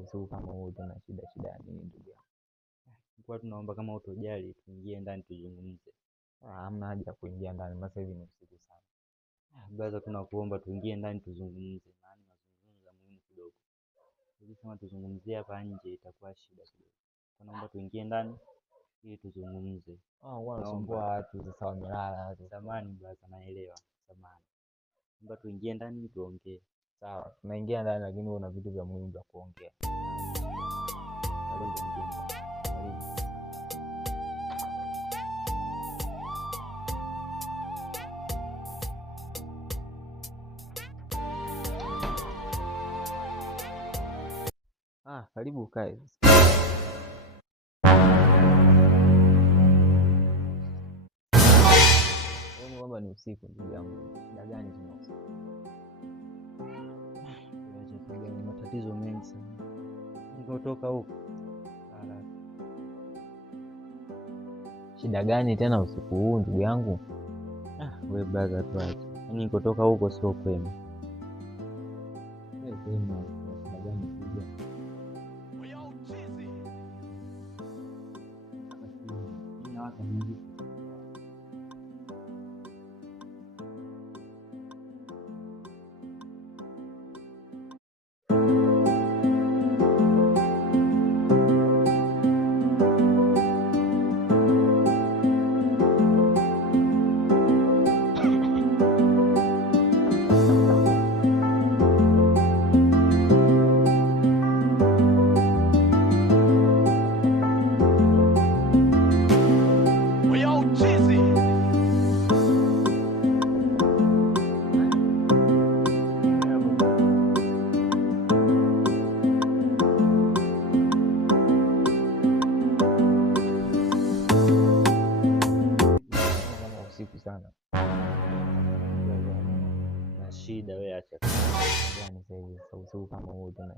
usiku kama huu tena shida ya nini ndugu yangu? Kwa tunaomba kama utojali tuingie ndani tuzungumze. Hamna haja ya kuingia ndani, maana hivi ni usiku sana. Brother, tunakuomba tuingie ndani tuzungumze, maana mazungumzo muhimu kidogo. Ukisema tuzungumzie hapa nje itakuwa shida kidogo. Tunaomba tuingie ndani ili tuzungumze. Wanasumbua watu sasa wamelala. Samahani brother, naelewa. Samahani. Naomba tuingie ndani tuongee. Sawa, tunaingia ndani lakini una vitu vya muhimu vya kuongea. Karibu ingie ndani. Karibu. Karibu ukae. Kwamba ni usiku ndugu yangu. Shida gani tena usiku? Ni matatizo mengi sana. Nikotoka huko. Shida gani tena usiku huu ndugu yangu? We brother tuache. Nikotoka huko sio kwema. Kwema. Shida gani kuja? Hata mimi sana. Na shida wewe acha. Yaani sasa hivi usiku kama huu tena